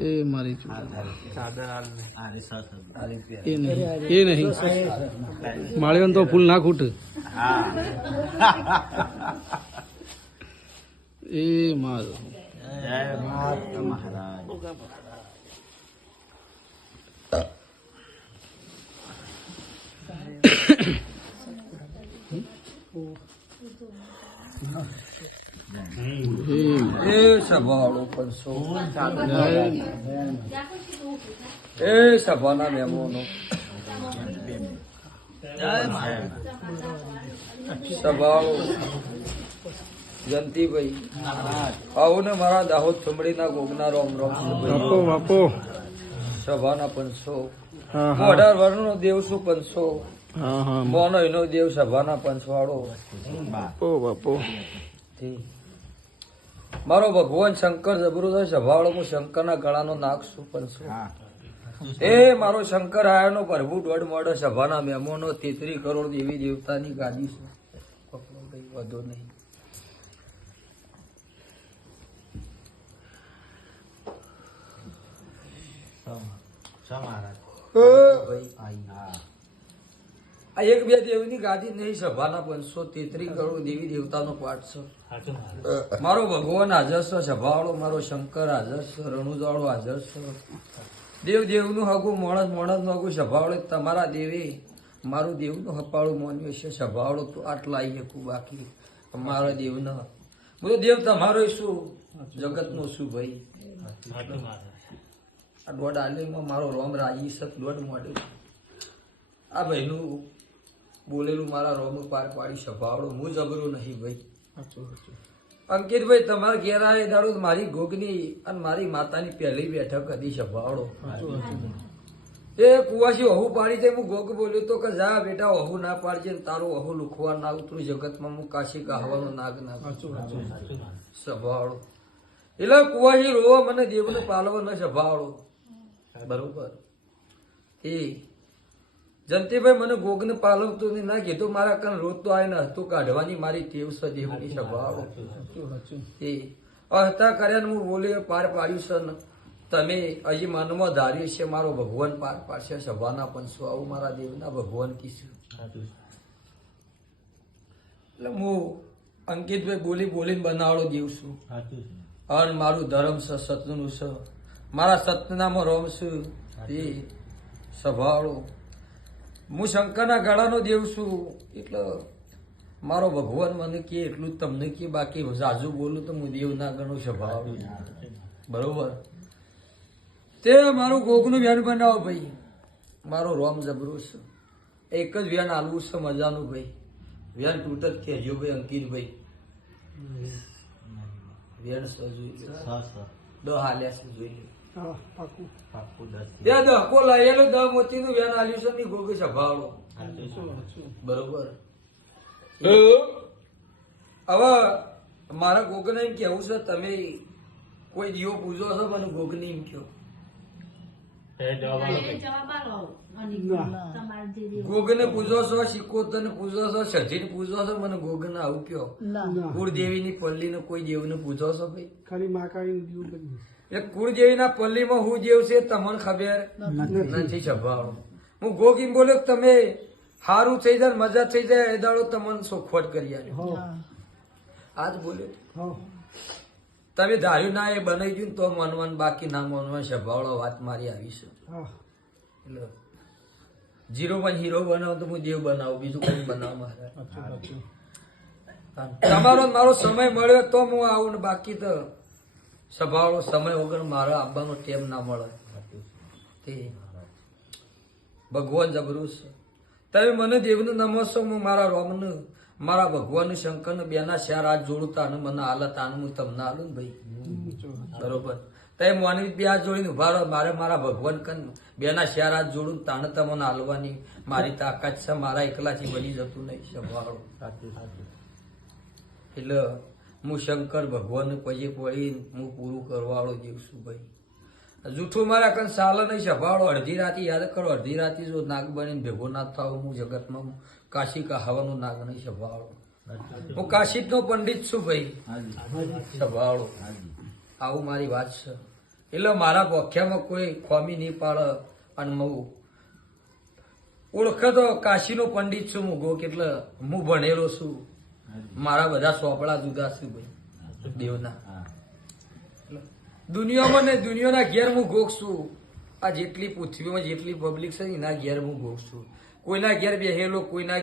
એ મારી એ નહીં માળ્યો તો ફૂલ ના ખૂટ એ મારો એ સભાવાળો પંચો એ સભાના મહેમાનો સભાવાળો જયંતિભાઈ આવો ને મારા દાહોદ ચમડીના ગોગના રોમ રોમ બાપો બાપો સભાના પંચો હા હું હા 18 વર્ષનો દેવ છું પંચો હા હા મોનો એનો દેવ સભાના પંચવાળો બાપો બાપો મારો ભગવાન શંકર જબરો છે સભાવાળો હું શંકરના ગળાનો નાગ છું પંચો એ મારો શંકર આયાનો પ્રભુ દોઢ મોડો સભાના મહેમાનો 33 કરોડ દેવી દેવતાની ગાદી છે પકડો કઈ વધો નહીં આ એક બે દેવની ગાદી નહીં સભાના 533 કરોડ દેવી દેવતાનો પાઠ છે મારો ભગવાન હાજર છે સભાવાળો મારો શંકર હાજર છે રણુજાળો હાજર છે દેવ દેવનું હગું માણસ માણસનું હગું સભાવાળો તમારા દેવે મારું દેવનું હપાળું માન્યું છે સભાવાળો તો આટલા આવી શકું બાકી મારા દેવનો હું તો દેવ તમારો શું જગતનો શું ભાઈ આ દોઢ આલેમાં મારો રોમ રાજી સત દોઢ મોડે આ ભાઈનું બોલેલું મારા રોમ પાર પાડી સભાવડો હું જબરો નહીં ભાઈ અંકિતભાઈ તમારા ઘેર આવે દાડો મારી ગોગની અને મારી માતાની પહેલી બેઠક હતી સભાવડો એ કુવાસી વહુ પાડી તે હું ગોગ બોલ્યો તો કે જા બેટા વહુ ના પાડજે તારો વહુ લુખવા ના ઉતરું જગતમાં હું કાશી ગાહવાનો નાગ ના સભાવડો એટલે કુવાસી રોવા મને દેવને પાલવો ન સભાવડો બરોબર એ જંતીભાઈ મને ગોગને પાલવતો ના કીધું મારા કન રોજ તો આવીને હતું કાઢવાની મારી ટેવ છે દેવની સભાવડો એ અહતા કર્યા હું બોલી પાર પાડ્યું છે ને તમે હજી મનમાં ધાર્યું છે મારો ભગવાન પાર પાડશે સભાના પંચો આવું મારા દેવના ભગવાન કીધું એટલે હું અંકિતભાઈ બોલી બોલીને બનાવડો દેવ છું અને મારું ધર્મ છે સતનું છે મારા સતનામાં રોમ છું એ સભાવાળો હું શંકરના ગળાનો દેવ છું એટલે મારો ભગવાન મને કે એટલું જ તમને કે બાકી જાજુ બોલું તો હું દેવ ના ગણું સભાવાળો બરોબર તે મારું ગોગનું વ્યાન બનાવો ભાઈ મારો રોમ જબરું છે એક જ વ્યાન આલવું છે મજાનું ભાઈ વ્યાન તૂટ જ કહેજો ભાઈ અંકિતભાઈ વ્યાન જોઈ દ હાલ્યા છે જોઈ ત્યાં દહકો લાયેલો 10 મોતીનું વ્યાન આલ્યું છે ની ગોગી સભાવાળો બરોબર હવે મારા ગોગને એમ કેવું છે તમે કોઈ દીવો પૂજો છો મને ગોગને એમ કહો ગોગને પૂજો છો શિકોતર પૂજો છો સજીને પૂજો છો મને ગોગને આવું કયો કુળદેવી ની પલ્લી ને કોઈ દેવ ને પૂજો છો ભાઈ ખાલી મહાકાળી દીવું બન્યું એ કુળદેવી ના પલ્લી માં હું દેવ છે તમને ખબર નથી સભાવાળો હું ગોગી બોલ્યો તમે સારું થઈ જાય મજા થઈ જાય એ દાડો તમને સોખવટ કરી આલ્યો આજ બોલ્યો તમે ધાર્યું ના એ બનાવી ગયું તો માનવાનું બાકી ના માનવાનું સભાવાળો વાત મારી આવી છે એટલે 0 હીરો બનાવો તો હું દેવ બનાવું બીજું કઈ બનાવ મારે તમારો મારો સમય મળ્યો તો હું આવું ને બાકી તો સભાવાળો સમય વગર મારા આવવાનો ટેમ ના મળે તે ભગવાન જબરું છે તમે મને દેવને નમસ્તો હું મારા રોમને મારા ભગવાન શંકર ને બેના 4 હાથ જોડું તાને મને હાલત આનું હું તમને હાલું ને ભાઈ બરોબર તમે મોની 2 હાથ જોડીને ઉભા રહો મારે મારા ભગવાન કન બેના 4 હાથ જોડું તાને તમને હાલવાની મારી તાકાત છે મારા એકલાથી બની જતું નહીં સભાવાળો એટલે હું શંકર ભગવાન પછી પડી હું પૂરું કરવાળો દેવ છું ભાઈ જૂઠું મારા કન સાલ નહીં સભાવાળો અડધી રાતે યાદ કરો અડધી રાતે જો નાગ બનીને ભેગો ના થાવ હું જગતમાં કાશી કહાવાનું નાગ નહીં સભાવાળો હું કાશીદ નો પંડિત છું ભાઈ, સ્વભાવડો. આવું મારી વાત છે. એટલે મારા પોખ્યામાં કોઈ ખોમી નહીં પાડે. અને હું ઓળખતો કાશી નો પંડિત છું હું ગોક, એટલે હું ભણેલો છું. મારા બધા સોપડા જુદા છે ભાઈ દેવના. દુનિયામાં ને દુનિયાના ઘેર હું ગોક છું. આ જેટલી પૃથ્વીમાં જેટલી પબ્લિક છે એના ઘેર હું ગોક છું. કોઈના ઘેર બેહેલો, કોઈના